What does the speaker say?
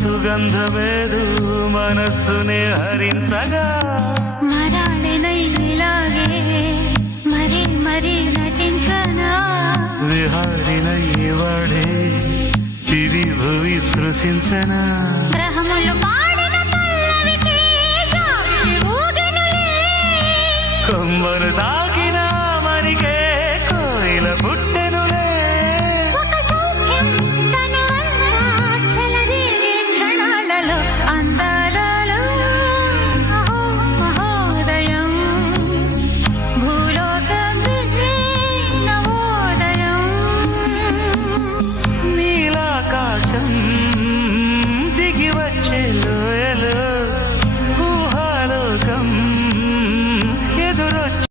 సుగంధమేదు మనస్సునే హరించగా. మరాళినై ఇలాగే మరీ మరీ నటించనా? విహారినై వాడే దివి భువి గ్రహములు తాకిన మరికే நேரம்